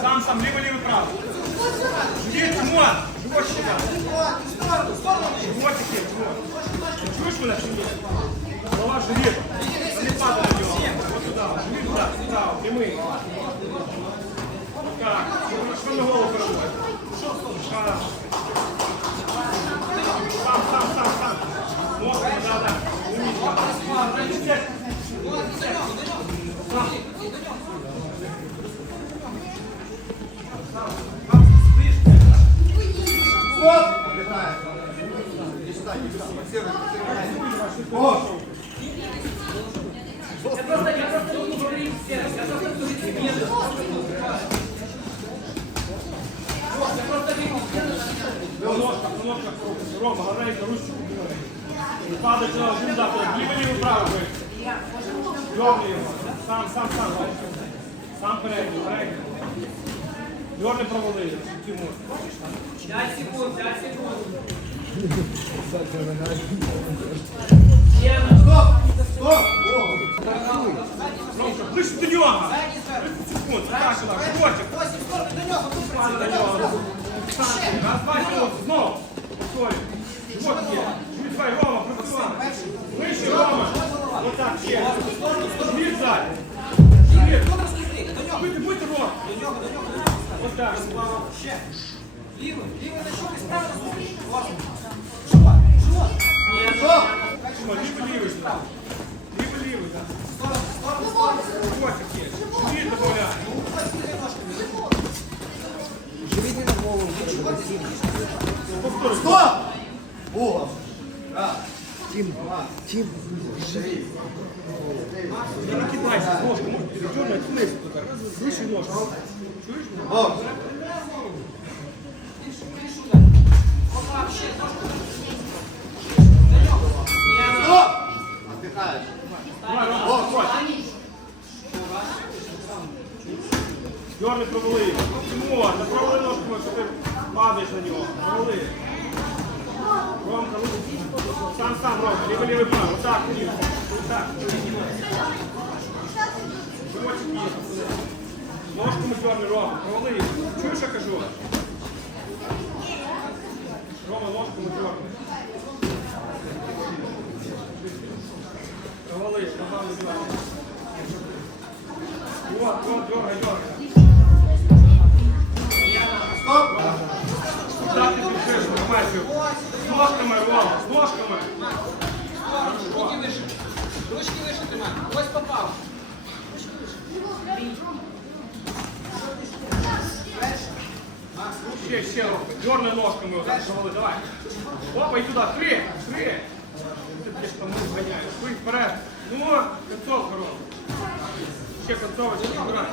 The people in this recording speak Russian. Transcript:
Сам, сам, либо левый прав. Нет, Тимон! Животик сюда! Животики, Тимон! Чуешь меня, Тимон? Голова живет! Не падай на него! Вот сюда, живи туда, сюда, прямые. Ножка, ножка, Рома, гарненько, ручку піднімай. Не падай на один запит. Ліво, ліво, право бий. Дьорни його. Сам, сам, сам. Сам передній, передній. Дьорни провали. Тимур. 5 секунд, 5 секунд. Повторюй. Живот є. Живіт, давай, Рома, працювай. Вище, Рома. Отак, ще. Живіт ззаді. Живіт. Будьте, будьте, Рома. Отак. Лівий, лівий на щоки справа. Стоп. О. Раз. Не накидайся, ножку можешь передернуть вниз туда. Выше ножку. Чуешь? Бокс. Стоп. Отдыхаешь. Рома, подходь. Дерни провали. Тимур, на провали ножку, що ти падаєш на нього. Провали. Ромка, ну, сам, сам, Ромка, лівий, лівий, право. Отак, лівий. Отак. Животик є. Ножками дерни, Рома, провали. Чуєш, що кажу? Рома, ножками дерни. Провали, ногами дерни. Вот, вот, дергай, дергай. Стоп. Так ти пішеш, Матю. З ножками, Рома, з ножками. Ще, ще, дерни ножками, отак завали, давай. Опа, і туди, три, три. Ти будеш там не зганяєш. Хуй вперед. Ну, концовка, Рома. Ще концовочка, збирай.